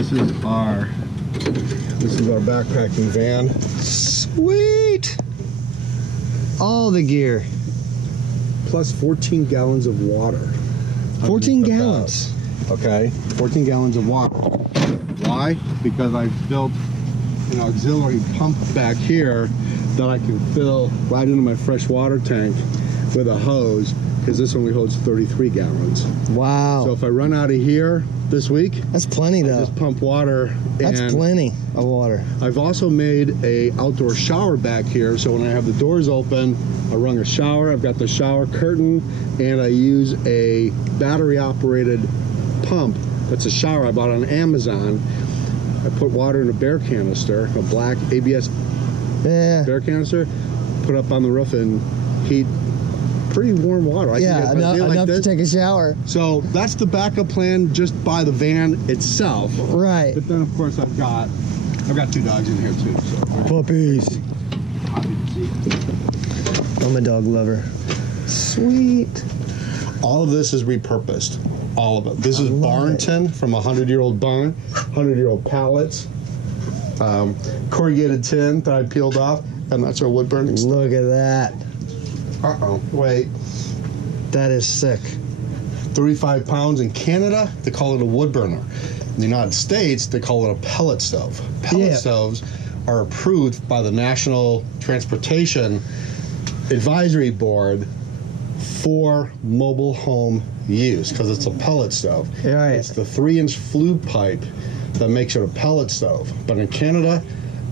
This is our backpacking van. Sweet. All the gear. Plus 14 gallons of water. 14 gallons. Okay, 14 gallons of water. Why? Because I've built an auxiliary pump back here that I can fill right into my fresh water tank with a hose, because this only holds 33 gallons. Wow. So if I run out of here this week, that's plenty though. Just pump water. That's plenty of water. I've also made a outdoor shower back here, so when I have the doors open, I run a shower. I've got the shower curtain, and I use a battery operated pump. That's a shower I bought on Amazon. I put water in a bear canister, a black ABS bear canister, put up on the roof and heat pretty warm water. Enough to take a shower. So that's the backup plan, just by the van itself. Right. But then of course I've got 2 dogs in here too. So puppies. I'm a dog lover. Sweet. All of this is repurposed. All of it. This is barn tin from a 100-year-old barn, 100-year-old pallets, corrugated tin that I peeled off, and that's our wood burning stuff. Look at that. Uh-oh, wait. That is sick. 35 pounds. In Canada, they call it a wood burner. In the United States, they call it a pellet stove. Pellet stoves are approved by the National Transportation Advisory Board for mobile home use, because it's a pellet stove. Right. It's the 3-inch flue pipe that makes it a pellet stove. But in Canada,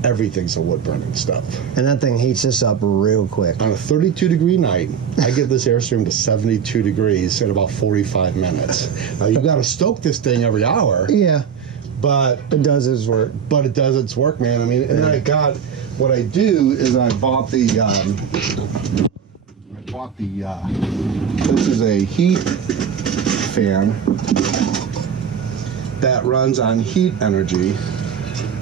everything's a wood burning stove. And that thing heats this up real quick. On a 32-degree night, I get this Airstream to 72 degrees in about 45 minutes. Now, you've got to stoke this thing every hour. Yeah. But it does its work. But it does its work, man. I mean, and then what I do is I bought the, this is a heat fan that runs on heat energy,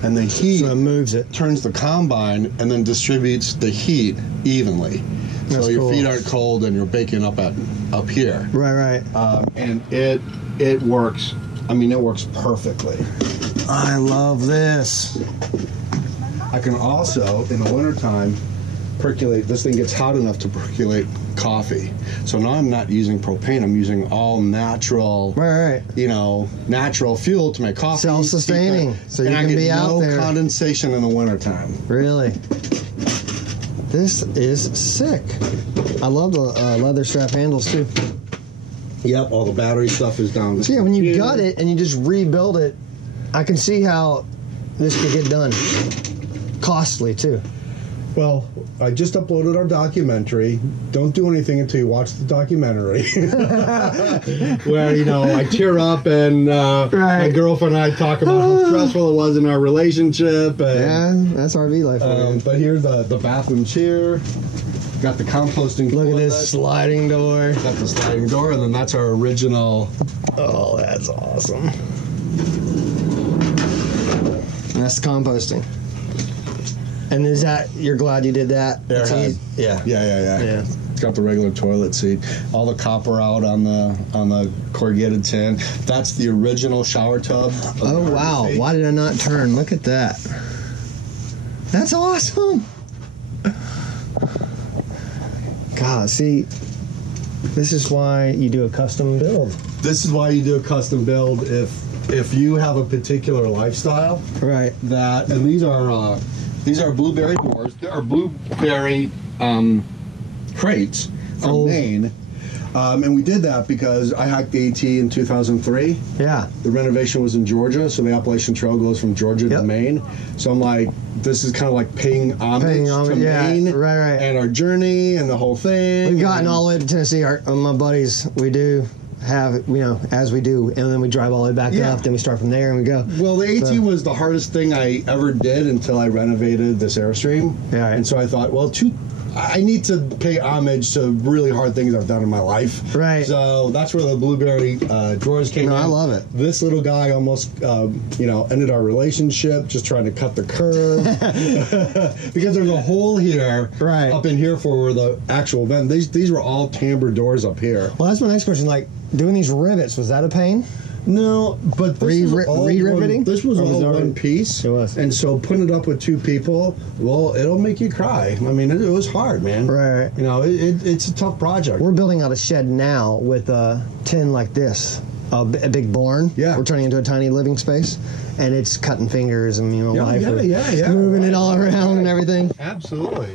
and the heat moves it, turns the combine, and then distributes the heat evenly. So your feet aren't cold, and you're baking up here. Right. And it works. I mean, it works perfectly. I love this. I can also, in the wintertime, percolate. This thing gets hot enough to percolate coffee. So now I'm not using propane. I'm using all natural, natural fuel to make coffee. Self-sustaining. So you can be out there. No condensation in the wintertime. Really? This is sick. I love the leather strap handles too. Yep, all the battery stuff is down. So yeah, when you gut it and you just rebuild it, I can see how this could get done. Costly too. Well, I just uploaded our documentary. Don't do anything until you watch the documentary. Where, I tear up and my girlfriend and I talk about how stressful it was in our relationship. And, that's RV life. But here's the bathroom chair. Got the composting. Look at this sliding door. Got the sliding door, and then that's our original. Oh, that's awesome. And that's the composting. And is that, you're glad you did that? Yeah. It's got the regular toilet seat. All the copper out on the corrugated tin. That's the original shower tub. Oh wow! Why did I not turn? Look at that. That's awesome. God, see, this is why you do a custom build. This is why you do a custom build if you have a particular lifestyle. Right. And these are blueberry doors. They are blueberry crates from Maine. And we did that because I hiked the AT in 2003. Yeah. The renovation was in Georgia, so the Appalachian Trail goes from Georgia to Maine. So I'm like, this is kind of like paying homage to Maine. Right. And our journey and the whole thing. We've gotten all the way to Tennessee. My buddies, we do have, as we do, and then we drive all the way back up, then we start from there and we go. Well, the AT was the hardest thing I ever did until I renovated this Airstream. Yeah. And so I thought, well, I need to pay homage to really hard things I've done in my life. Right. So that's where the blueberry drawers came in. I love it. This little guy almost, ended our relationship just trying to cut the curve. Because there's a hole here, up in here for where the actual vent. These were all timber doors up here. Well, that's my next question. Like, doing these rivets, was that a pain? No, but this was all re-riveting? This was Or was all it already- one piece. It was. And so putting it up with two people, well, it'll make you cry. I mean, it was hard, man. Right. You know, it's a tough project. We're building out a shed now with a tin like this, a big barn. Yeah. We're turning into a tiny living space, and it's cutting fingers and life. Moving it all around and everything. Absolutely.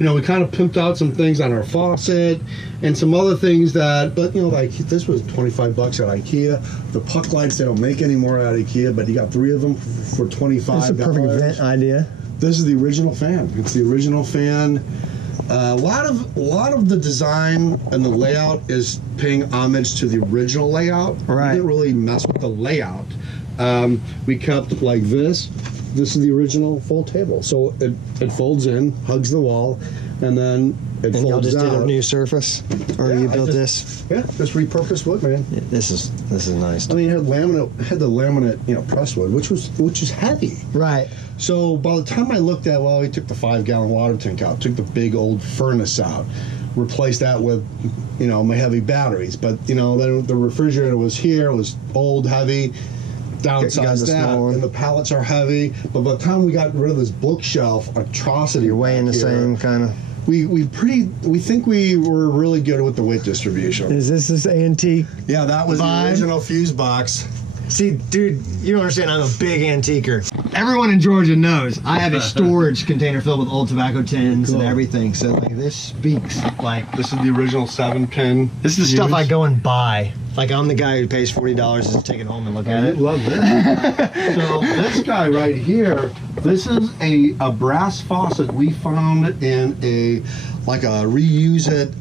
You know, we kind of pimped out some things on our faucet and some other things that, but you know, like this was $25 at IKEA. The puck lights they don't make anymore at IKEA, but you got 3 of them for $25. That's a perfect vent idea. This is the original fan. It's the original fan. A lot of the design and the layout is paying homage to the original layout. Right. We didn't really mess with the layout. We kept like this. This is the original full table. So it folds in, hugs the wall, and then it And y'all folds just out. did a new surface, or Yeah, you I built just- this? Yeah, just repurposed wood, man. Yeah, this is nice. I mean, it had the laminate, press wood, which is heavy. Right. So by the time I looked at, we took the 5-gallon water tank out, took the big old furnace out, replaced that with, my heavy batteries. But, then the refrigerator was here, it was old, heavy, downsized that, and the pallets are heavy. But by the time we got rid of this bookshelf atrocity, You're weighing the back here, same kind of. we think we were really good with the weight distribution. Is this antique? Yeah, that was vibe? the original fuse box. See, dude, you don't understand. I'm a big antiquer. Everyone in Georgia knows I have a storage container filled with old tobacco tins and everything. So like this speaks like This is the original 7-pin. this is the stuff I go and buy. Like I'm the guy who pays $40 to take it home and look at it. Love this. So this guy right here, this is a brass faucet we found in a reuse it.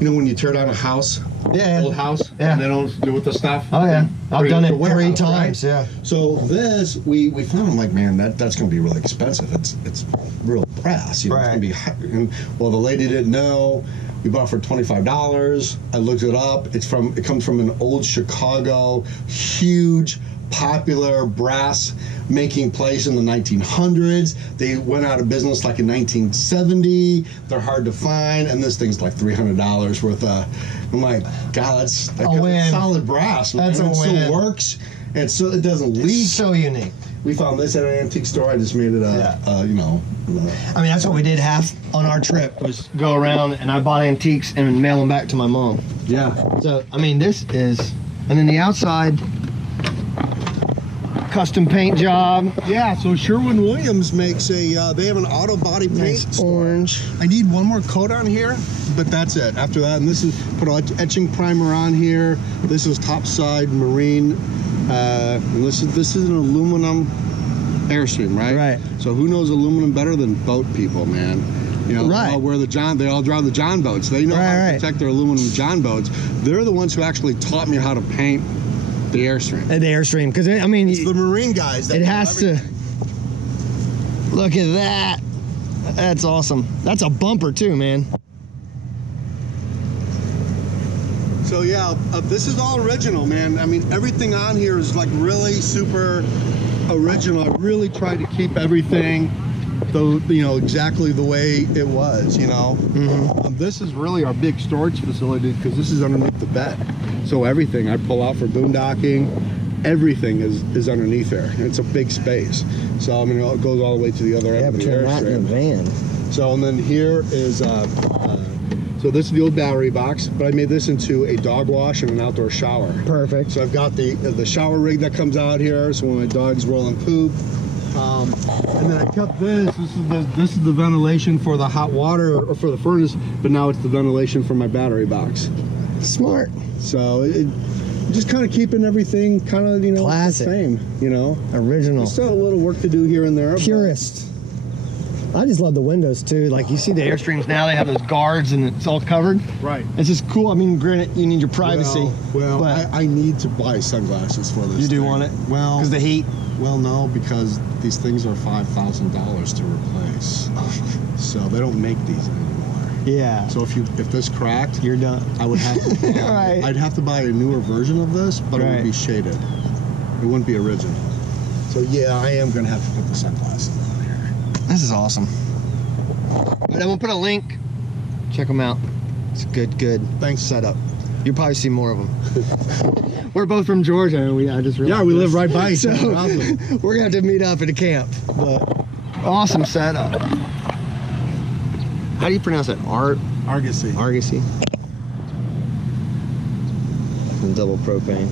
When you tear down a house, old house, and they don't do with the stuff. Oh yeah, I've done it The 3 warehouse, times. right? Yeah. So this we found. I'm like, man, that's going to be really expensive. It's real brass. Right. It's going to be. Well, the lady didn't know. We bought it for $25. I looked it up. It comes from an old Chicago, huge, popular brass making place in the 1900s. They went out of business like in 1970. They're hard to find, and this thing's like $300 worth of. I'm like, God, that's solid brass. Man. That's a it win. still works, and so it doesn't leak. So unique. We found this at an antique store. I just made it I mean, that's what we did half on our trip was go around, and I bought antiques and mail them back to my mom. yeah. So, I mean, this is, and then the outside, custom paint job. Yeah, so Sherwin-Williams makes they have an auto body paint Nice store. orange. I need one more coat on here, but that's it. After that, and this is put an etching primer on here. This is topside marine. And this is an aluminum Airstream, right? Right. So who knows aluminum better than boat people, man? Right. They all drive the John boats. They know how to protect their aluminum John boats. They're the ones who actually taught me how to paint the Airstream. The Airstream, because I mean, It's the marine guys. That it know has to. everything. Look at that. That's awesome. That's a bumper too, man. So yeah, this is all original, man. I mean, everything on here is like really super original. I really tried to keep everything, exactly the way it was. This is really our big storage facility because this is underneath the bed. So everything I pull out for boondocking, everything is underneath there. And it's a big space. So I mean, it goes all the way to the other end of the Airstream. van. So and then here is so this is the old battery box, but I made this into a dog wash and an outdoor shower. Perfect. So I've got the shower rig that comes out here, so when my dogs roll and poop. And then I kept this. This is the ventilation for the hot water or for the furnace, but now it's the ventilation for my battery box. Smart. So just kind of keeping everything kind of Classic. the same. Original. Still a little work to do here and there. Purist. I just love the windows too. Like you see the Airstreams now, they have those guards and it's all covered. Right. It's just cool. I mean, granted, you need your privacy. Well, but I need to buy sunglasses for this. you do thing. want it? Well, Because the heat? Well, no, because these things are $5,000 to replace. So they don't make these anymore. Yeah. So if this cracked, You're done. I would have to buy, Right. I'd have to buy a newer version of this, but it would be shaded. It wouldn't be original. So yeah, I am gonna have to put the sunglasses on here. This is awesome. And I'm gonna put a link. Check them out. It's good Thanks. setup. You'll probably see more of them. We're both from Georgia, and I just realized. Yeah, we live this. right by each So other. Awesome. we're gonna have to meet up at a camp. But awesome setup. How do you pronounce that? Argosy. Argosy. And double propane.